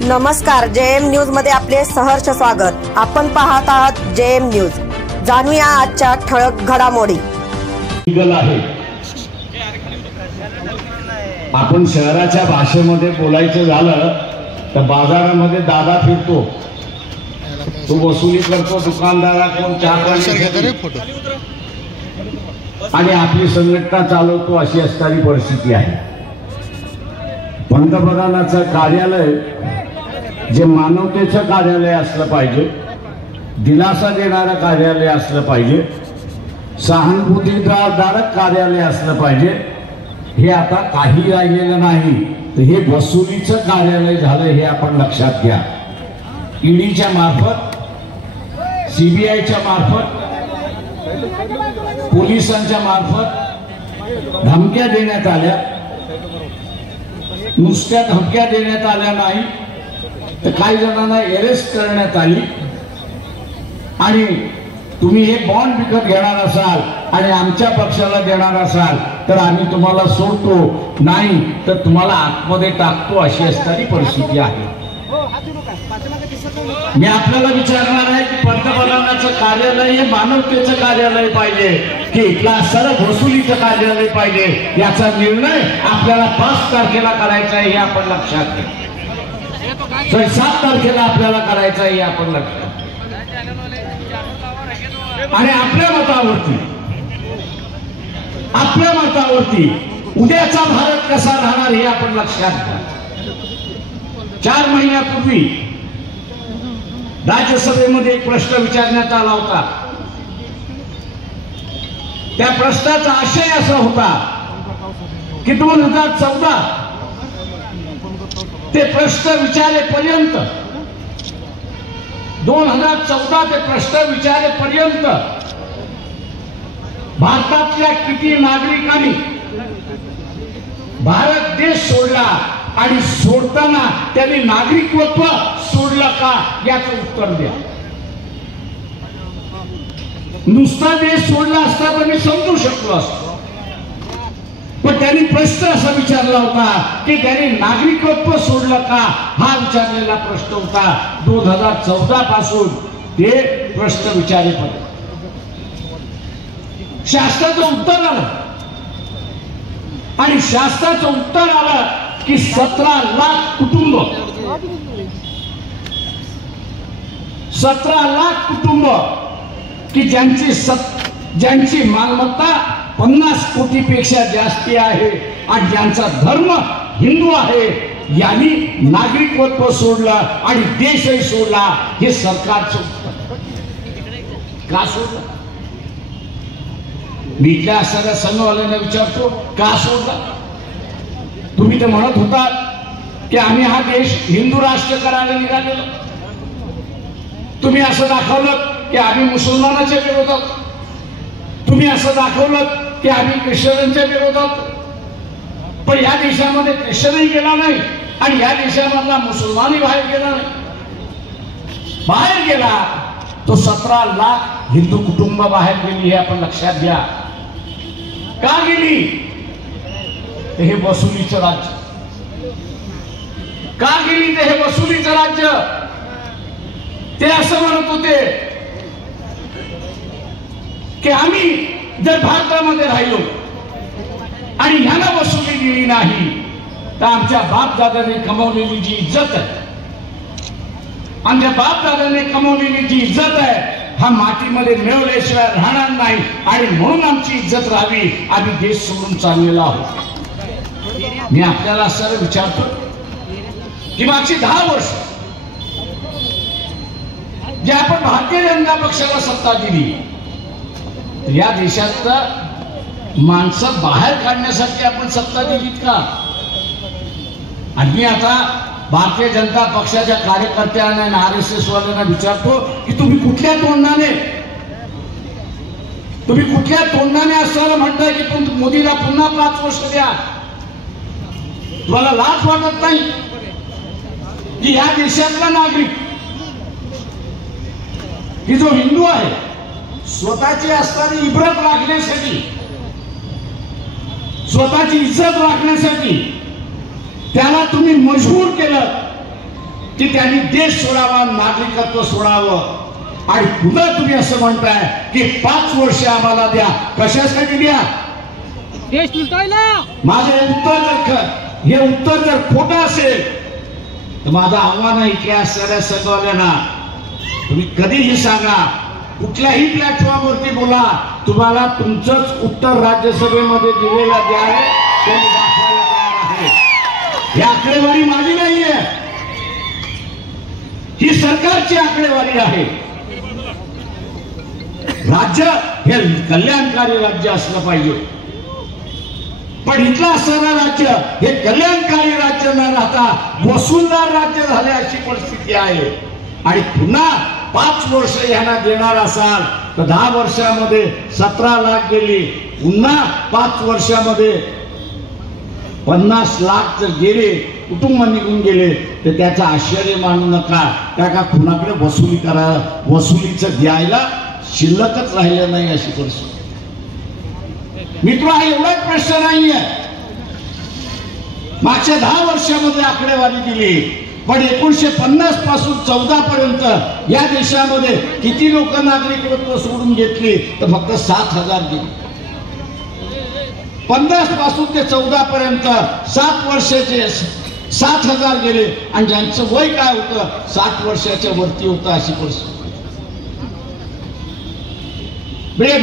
नमस्कार, JM news मध्ये आपले सहर्ष स्वागत। आपण पाहत आहात जेएम न्यूज। जाणूया आजच्या ठळक घडामोडी। आपण शहराच्या भाषेमध्ये बोलायचं झालं तर बाजारामध्ये दादा फिरतो, तो वसुली करतो, दुकानदाराकडून चहा आणि आपली संघटना चालवतो, अशी असणारी परिस्थिती आहे। पंतप्रधानाचं कार्यालय जे मानवतेचं कार्यालय असलं पाहिजे, दिलासा देणारं कार्यालय असलं पाहिजे, सहानुभूतीदारक कार्यालय असलं पाहिजे, हे आता काही राहिलेलं नाही। तर हे वसुलीचं कार्यालय झालं, हे आपण लक्षात घ्या। ईडीच्या मार्फत, सीबीआयच्या मार्फत, पोलिसांच्या मार्फत धमक्या देण्यात आल्या। नुसत्या धमक्या देण्यात आल्या नाही तर काही जणांना अरेस्ट करण्यात आली। आणि तुम्ही हे बॉन्ड विकत घेणार असाल आणि आमच्या पक्षाला देणार असाल तर आम्ही तुम्हाला सोडतो, नाही तर तुम्हाला आतमध्ये टाकतो, अशी असणारी परिस्थिती आहे। मी आपल्याला विचारणार आहे की पंतप्रधानाचं कार्यालय हे मानवतेचं कार्यालय पाहिजे की इथला सरळ वसुलीचं कार्यालय पाहिजे, याचा निर्णय आपल्याला 5 तारखेला करायचा आहे, हे आपण लक्षात घ्या। 7 तारखेला आपल्याला करायचं आहे, हे आपण लक्षात घ्या। आणि आपल्या मतावरती उद्याचा भारत कसा राहणार, हे आपण लक्षात घ्या। 4 महिन्यापूर्वी राज्यसभेमध्ये एक प्रश्न विचारण्यात आला होता। त्या प्रश्नाचा आशय असा होता की 2014 ते प्रश्न विचारेपर्यंत, 2014 ते प्रश्न विचारेपर्यंत भारतातल्या किती नागरिकांनी भारत देश सोडला आणि सोडताना त्यांनी नागरिकत्व सोडलं का, याचं उत्तर द्या। नुसता देश सोडला असता तर मी समजू शकलो असतो, पण त्यांनी प्रश्न असा विचारला होता की त्यांनी नागरिकत्व सोडलं का, हा विचारलेला प्रश्न होता। 2014 पासून ते प्रश्न विचारेपर्यंत शास्त्राचं उत्तर आलं, आणि शास्त्राचं उत्तर आलं की 17 लाख कुटुंब, 17 लाख कुटुंब की ज्यांची मालमत्ता 50 कोटीपेक्षा जास्ती आहे आणि ज्यांचा धर्म हिंदू आहे, यांनी नागरिकत्व सोडलं आणि देशही सोडला, हे सरकारचं उत्तर। का सोडलं? मी इथल्या सगळ्या संघवाल्यांना विचारतो, का सोडला? तुम्ही तर म्हणत होता की आम्ही हा देश हिंदू राष्ट्र करायला निघालेलो। तुम्ही असं दाखवलं की आम्ही मुसलमानाच्या विरोधात, तुम्ही असं दाखवलं की आम्ही ख्रिश्चनांच्या विरोधात, पण या देशामध्ये ख्रिश्चनही गेला नाही आणि या देशामधला मुसलमानही बाहेर गेला नाही। बाहेर गेला तो 17 लाख हिंदू कुटुंब बाहेर गेली, हे आपण लक्षात घ्या। का गेली? हे वसुलीचं राज्य। का गेली? ते हे वसुलीचं राज्य। ते असं म्हणत होते की आम्ही जर भारतामध्ये राहिलो आणि ह्याला वसुली दिली नाही तर आमच्या बापदादाने कमवलेली जी इज्जत आहे, आमच्या बापदादाने कमवलेली जी इज्जत आहे, हा मातीमध्ये मिळवल्याशिवाय राहणार नाही, आणि म्हणून आमची इज्जत राहावी, आम्ही देश सोडून चाललेलो आहोत। मी आपल्याला सर विचारतो की मागची 10 वर्ष जे आपण भारतीय जनता पक्षाला सत्ता दिली, या देशात माणसं बाहेर काढण्यासाठी आपण सत्ता दिलीत का? आणि मी आता भारतीय जनता पक्षाच्या कार्यकर्त्यांना आणि RSS वाल्यांना विचारतो की तुम्ही कुठल्या तोंडाने असं म्हणताय की मोदीला पुन्हा 5 वर्ष द्या? तुम्हाला लाज वाटत नाही की या देशातला नागरिक की जो हिंदू आहे, स्वतःची असणारी इब्रत राखण्यासाठी, स्वतःची इज्जत राखण्यासाठी त्याला तुम्ही मजबूर केलं की त्यांनी देश सोडावा, नागरिकत्व सोडावं, आणि पुन्हा तुम्ही असं म्हणताय की 5 वर्ष आम्हाला द्या. कशासाठी द्या? देश लुटायला. माझं हे उत्तर जर खोटं असेल तर माझं आव्हान आहे इथल्या असणाऱ्या संघवाल्यांना, तुम्ही कधीही सांगा, कुठल्याही प्लॅटफॉर्मवरती बोला, तुम्हाला तुमचंच उत्तर राज्यसभेमध्ये दिलेलं जे आहे ते दाखवायला तयार आहे. ही आकडेवारी माझी नाहीये, ही सरकारची आकडेवारी आहे. राज्य हे कल्याणकारी राज्य असलं पाहिजे, पण इथलं असणारं राज्य हे कल्याणकारी राज्य न राहता वसूलदार राज्य झाले अशी परिस्थिती आहे. आणि पुन्हा 5 वर्ष यांना देणार असाल तर 10 वर्षामध्ये 17 लाख गेली, पुन्हा 5 वर्षामध्ये 50 लाख जर गेले, कुटुंब निघून गेले, तर त्याचं आश्चर्य मानू नका. त्या का कुणाकडे वसुली करा, वसुलीचं द्यायला शिल्लकच राहिलं नाही अशी परिस्थिती. मित्र, हा एवढाच प्रश्न नाहीये. मागच्या 10 वर्षामध्ये आकडेवारी दिली, पण 1950 पासून 14 पर्यंत या देशामध्ये किती लोक नागरिकत्व सोडून घेतली तर फक्त 7,000 गेली. 50 पासून ते 14 पर्यंत 7 वर्षाचे 7,000 गेले, आणि ज्यांचं वय काय होतं 60 वर्षाच्या वरती होतं अशी परिस्थिती.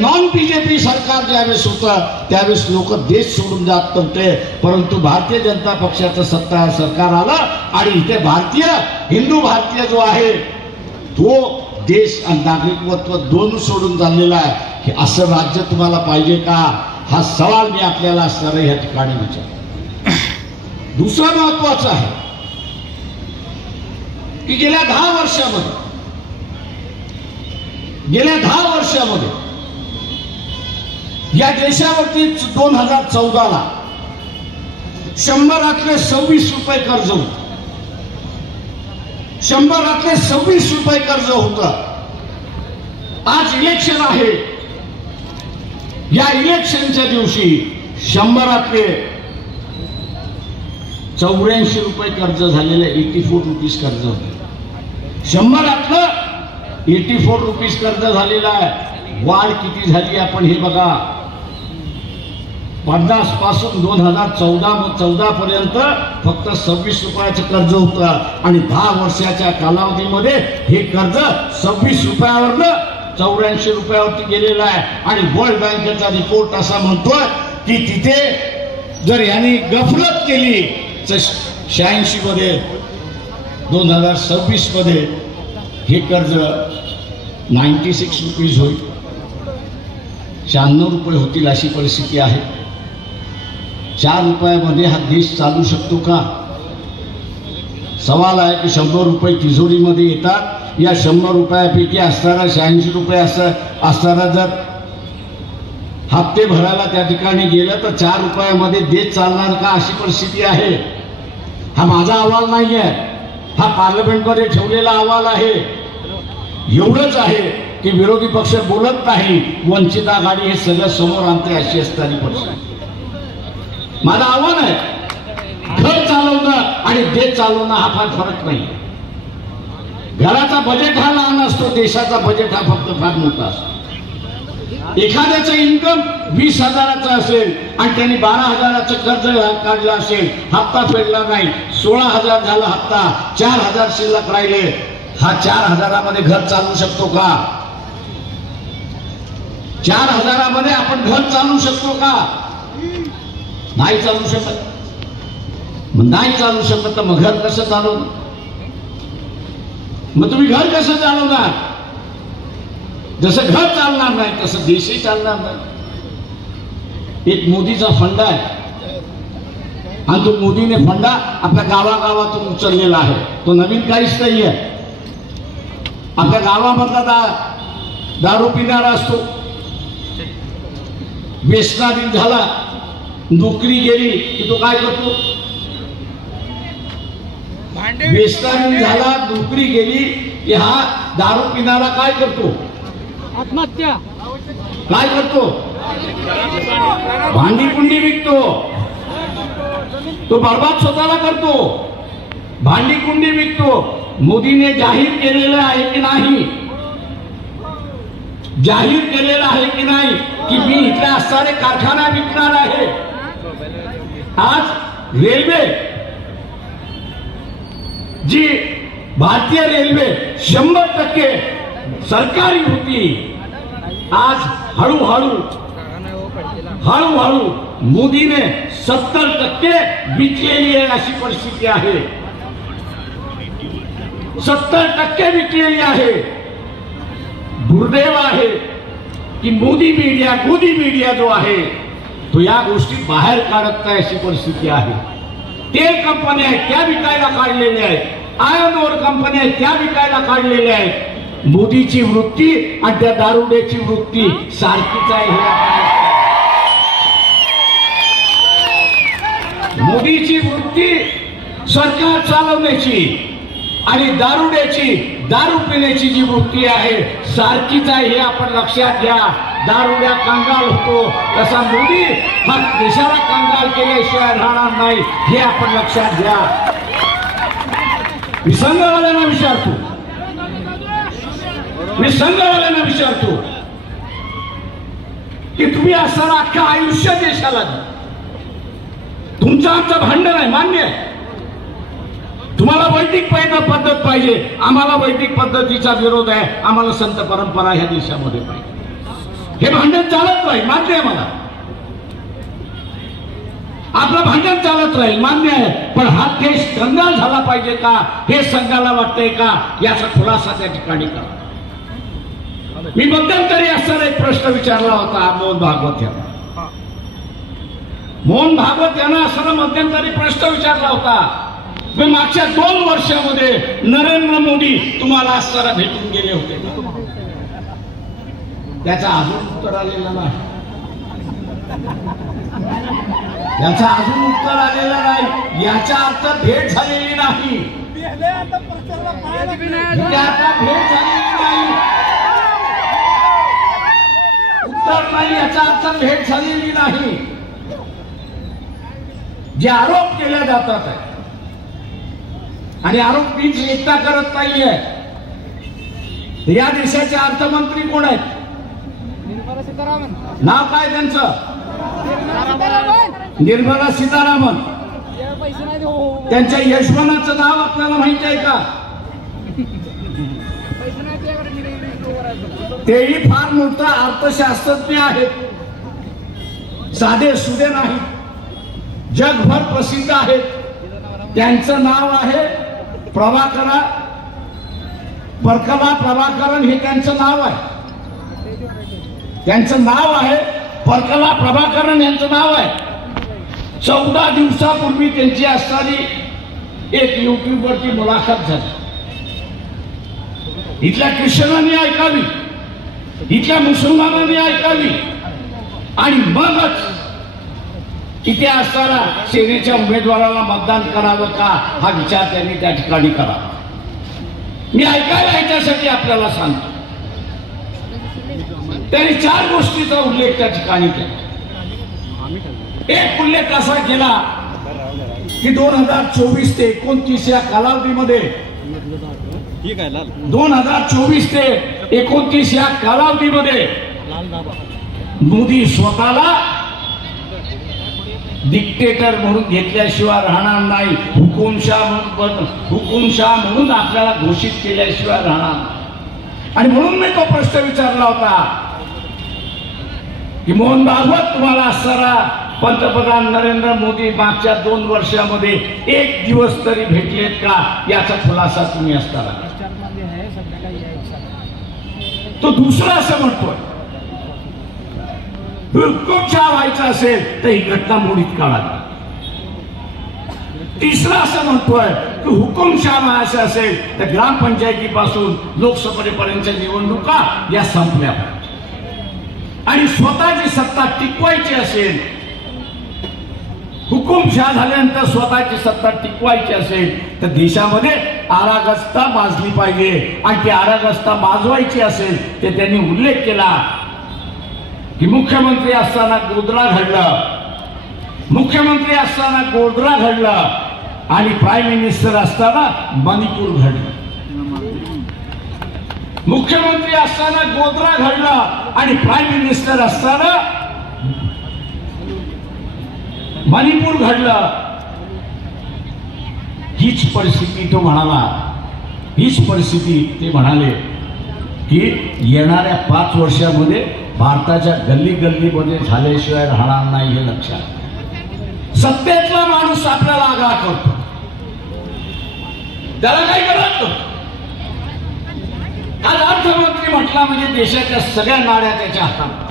नॉन बीजेपी सरकार ज्यावेळेस होतं त्यावेळेस लोक देश सोडून जात नव्हते, परंतु भारतीय जनता पक्षाचं सत्ता सरकार आलं आणि इथे हिंदू भारतीय जो आहे तो देश आणि नागरिकत्व दोन सोडून चाललेला आहे. की असं राज्य तुम्हाला पाहिजे का? हा सवाल मी आपल्याला असणारे या ठिकाणी विचार. दुसरं महत्वाचं आहे की गेल्या 10 वर्षामध्ये या देशावरती 2014ला 100 26 रुपये कर्ज होतं. 100 26 रुपये कर्ज होतं. आज इलेक्शन आहे, या इलेक्शनच्या दिवशी 100 84 रुपये कर्ज झालेलं 84 रुपीज कर्ज होतं. 100 84 रुपीज कर्ज झालेला आहे. वाढ किती झाली आपण हे बघा. 50 पासून 2014 पर्यंत फक्त 26 रुपयाचं कर्ज होतं, आणि 10 वर्षाच्या कालावधीमध्ये हे कर्ज 26 रुपयावरनं 84 रुपयावरती गेलेलं आहे. आणि वर्ल्ड बँकेचा रिपोर्ट असा म्हणतोय की तिथे जर यांनी गफलत केली तर 86 मध्ये 2026 मध्ये हे कर्ज 96 रुपीज होईल, 96 रुपये होतील अशी परिस्थिती आहे. 4 रुपयामध्ये हा देश चालू शकतो का? सवाल आहे की 100 रुपये तिजोरीमध्ये येतात. या 100 रुपयापैकी असणारा 86 रुपये असणारा जर हप्ते भरायला त्या ठिकाणी गेलं तर 4 रुपयामध्ये देश चालणार का अशी परिस्थिती आहे. हा माझा अहवाल नाही आहे, हा पार्लमेंटमध्ये ठेवलेला अहवाल आहे. एवढंच आहे की विरोधी पक्ष बोलत नाही, वंचित आघाडी हे सगळं समोर आणते अशी असणारी परिस्थिती. माझं आव्हान आहे, घर चालवणं आणि देश चालवणं हा फार फरक नाही. घराचा बजेट हा लहान असतो, देशाचा बजेट हा फक्त फार मोठा असतो. एखाद्याचं इन्कम 20,000चं असेल आणि त्यांनी 12,000चं कर्ज काढलं असेल, हप्ता फेडला नाही, 16,000 झाला हप्ता, 4,000 शिल्लक राहिले. हा 4,000मध्ये घर चालू शकतो का? 4,000मध्ये आपण घर चालू शकतो का? नाही चालू शकत. नाही चालू शकत तर मग घर कसं चालवणार? मग तुम्ही घर कसं चालवणार? जसं घर चालणार नाही तसं देशही चालणार नाही. एक मोदीचा फंडा आहे आणि तो मोदीने फंडा आपल्या गावागावातून उचललेला आहे. तो नवीन काहीच नाही आहे. आपल्या गावामधला दारू पिणारा असतो, व्यसनाधीन झाला, नोकरी गेली की तो काय करतो? व्यसनाधीन झाला, नोकरी गेली की हा दारू पिणारा काय करतो? आत्महत्या. काय करतो? भांडी कुंडी विकतो, तो बर्बाद स्वतःला करतो. भांडी कुंडी विकतो, मोदीने जाहीर केलेलं आहे की नाही, जाहीर केलेलं आहे की नाही की मी इथले असणारे कारखाना विकणार आहे. आज रेल्वे जी भारतीय रेल्वे 100% सरकारी होती, आज हळूहळू मोदीने 70% विकलेली आहे अशी परिस्थिती आहे. 70% विकलेली आहे. दुर्दैव आहे की मोदी मीडिया जो आहे तो या गोष्टी बाहेर काढत नाही अशी परिस्थिती आहे. तेल कंपन्या आहेत त्या विकायला काढलेल्या आहेत, आयर्न ओर कंपन्या आहेत त्या विकायला काढलेल्या आहेत. मोदीची वृत्ती आणि त्या दारुड्याची वृत्ती सारखीच आहे. मोदीची वृत्ती सरकार चालवण्याची आणि दारुड्याची, दारू पिण्याची जी वृत्ती आहे सारखीच आहे हे आपण लक्षात घ्या. दारुड्या कंगाल होतो तसा मोदी हा देशाला कंगाल केल्याशिवाय राहणार नाही हे आपण लक्षात घ्या. मी संघवाल्यांना विचारतो की तुम्ही असं अख्खं आयुष्य देशाला तुमचं आमचं भांडण आहे, मान्य आहे. तुम्हाला वैदिक पद्धत पाहिजे, आम्हाला वैदिक पद्धतीचा विरोध आहे, आम्हाला संत परंपरा ह्या देशामध्ये पाहिजे. हे भांडण चालत राहील, मान्य आहे मला. आपलं भांडण चालत राहील, मान्य आहे. पण हा देश कंगाल झाला पाहिजे का हे संघाला वाटतंय का याचा खुलासा त्या ठिकाणी करा. मी मध्यंतरी असताना एक प्रश्न विचारला होता मोहन भागवत यांना. मोहन भागवत यांना असताना मध्यंतरी प्रश्न विचारला होता, मागच्या 2 वर्षामध्ये नरेंद्र मोदी तुम्हाला असताना भेटून गेले होते का? त्याचा अजून उत्तर आलेलं नाही. याचा अजून उत्तर आलेलं नाही. याचा अर्थ भेट झालेली नाही. भेट झालेली नाही. उत्तर नाही, याचा अर्थ भेट झालेली नाही. जे आरोप केले जातात आहे आणि आरोप मीच एकटा करत नाहीये. या देशाचे अर्थमंत्री कोण आहेत? नाव काय त्यांचं? निर्मला सीतारामन. त्यांच्या यशवंताचं नाव आपल्याला माहिती आहे का? तेही फार मोठा अर्थशास्त्रज्ञ आहेत, साधे सुधे नाही, जगभर प्रसिद्ध आहेत. त्यांचं नाव आहे परकला प्रभाकरन. हे त्यांचं नाव आहे. त्यांचं नाव आहे परकला प्रभाकरन यांचं नाव आहे. 14 दिवसापूर्वी त्यांची असणारी एक युट्यूबवरती मुलाखत झाली. इथल्या ख्रिश्चनांनी ऐकावी, इथल्या मुसलमानांनी ऐकावी आणि मगच इथे असताना सेनेच्या उमेदवाराला मतदान करावं का हा विचार त्यांनी त्या ठिकाणी करावा. मी ऐकायला याच्यासाठी आपल्याला सांगतो. त्यांनी 4 गोष्टीचा उल्लेख त्या ठिकाणी केला. एक उल्लेख असा केला की 2024 ते 29 या कालावधीमध्ये 2024 ते 29 या कालावधीमध्ये मोदी स्वतःला डिक्टेटर म्हणून घेतल्याशिवाय राहणार नाही. हुकुमशाह म्हणून आपल्याला घोषित केल्याशिवाय राहणार नाही. आणि म्हणून मी तो प्रश्न विचारला होता की मोहन भागवत तुम्हाला असणारा पंतप्रधान नरेंद्र मोदी मागच्या 2 वर्षामध्ये एक दिवस तरी भेटलेत का याचा खुलासा तुम्ही असताना. तो दुसरा असं म्हणतोय हुकुमशाह व्हायचं असेल तर ही घटना मोडीत काढावी. तिसरा असं म्हणतोय की हुकुमशाह व्हायचं असेल तर ग्रामपंचायतीपासून लोकसभेपर्यंतच्या निवडणुका या संपल्या आणि स्वतःची सत्ता टिकवायची असेल, हुकुमशाह झाल्यानंतर स्वतःची सत्ता टिकवायची असेल तर देशामध्ये अराजकता माजली पाहिजे. आणि ती अराजकता माजवायची असेल तर त्यांनी उल्लेख केला की मुख्यमंत्री असताना गोधरा घडलं, आणि प्राईम मिनिस्टर असताना मणिपूर घडलं, मुख्यमंत्री असताना गोध्रा घडला आणि प्राईम मिनिस्टर असताना मणिपूर घडलं. हीच परिस्थिती तो म्हणाला, हीच परिस्थिती ते म्हणाले की येणाऱ्या 5 वर्षामध्ये भारताच्या गल्ली गल्लीमध्ये झाल्याशिवाय राहणार नाही हे लक्षात. सत्तेतला माणूस आपल्याला आग्रह करतो, त्याला काही करत नव्हतं. आज अर्थमंत्री म्हटला म्हणजे देशाच्या सगळ्या नाड्या त्याच्या हातामध्ये,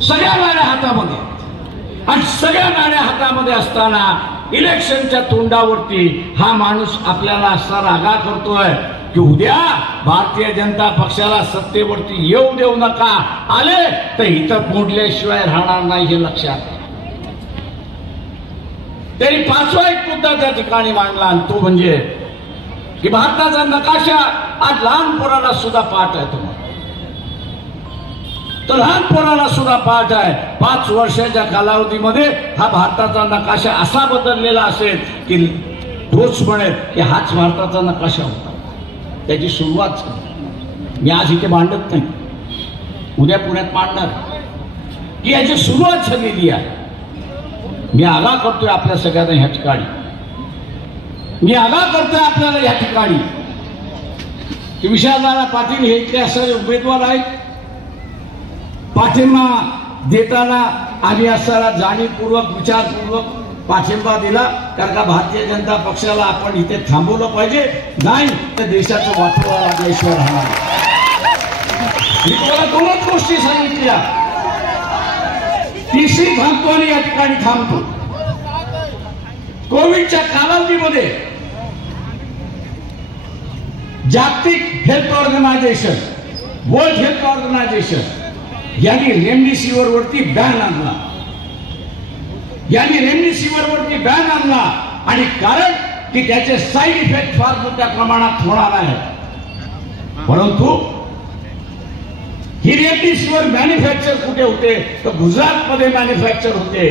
सगळ्या नाड्या हातामध्ये, आणि सगळ्या नाड्या हातामध्ये असताना इलेक्शनच्या तोंडावरती हा माणूस आपल्याला असा रागा करतोय की उद्या भारतीय जनता पक्षाला सत्तेवरती येऊ देऊ नका, आले तर इथं मोडल्याशिवाय राहणार नाही हे लक्षात. त्यांनी 5वा एक मुद्दा त्या ठिकाणी मांडला, आणि तो म्हणजे की भारताचा नकाशा आज लहान पोराला सुद्धा पाठ आहे. तुम्हाला तर लहान पोराला सुद्धा पाठ आहे. 5 वर्षाच्या कालावधीमध्ये हा भारताचा नकाशा असा बदललेला असेल की तोच म्हणेल की हाच भारताचा नकाशा होता. त्याची सुरुवात झाली. मी आज इथे मांडत नाही, उद्या पुण्यात मांडणार की याची सुरुवात झालेली आहे. मी आग्रह करतोय आपल्या सगळ्यांना ह्या ठिकाणी, मी आग्रह करतोय आपल्याला या ठिकाणी की विशालदादा पाटील हे इथले असे उमेदवार आहेत. पाठिंबा देताना आम्ही असताना जाणीवपूर्वक विचारपूर्वक पाठिंबा दिला, कारण का भारतीय जनता पक्षाला आपण इथे थांबवलं पाहिजे, नाही तर देशाचं वाटोळा लागल्याशिवाय राहणार. मी तुम्हाला 2च गोष्टी सांगितल्या. तिसरी थांबतो आणि या ठिकाणी थांबतो. कोविडच्या कालावधीमध्ये जागतिक health organization, world health organization यांनी रेमडेसिवीर वरती बॅन आणला, यांनी रेमडेसिवीर वरती बॅन आणला. आणि कारण की त्याचे साईड इफेक्ट फार मोठ्या प्रमाणात होणार आहे. परंतु ही रेमडेसिवीर मॅन्युफॅक्चर कुठे होते तर गुजरातमध्ये मॅन्युफॅक्चर होते.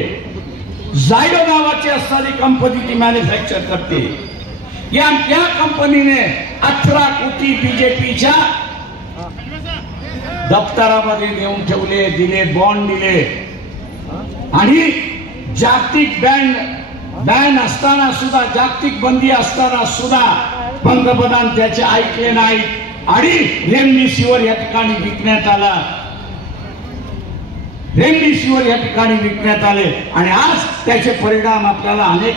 झायडो नावाची असणारी कंपनी ती मॅन्युफॅक्चर करते. या त्या कंपनीने 18 कोटी बीजेपीच्या दप्तरामध्ये नेऊन ठेवले, दिले, बॉन्ड दिले. आणि जागतिक बॅन असताना सुद्धा, जागतिक बंदी असताना सुद्धा पंतप्रधान त्याचे ऐकले नाही आणि रेमडेसिवीर या ठिकाणी विकण्यात आला. रेमडेसिवीर या ठिकाणी विकण्यात आले आणि आज त्याचे परिणाम आपल्याला अनेक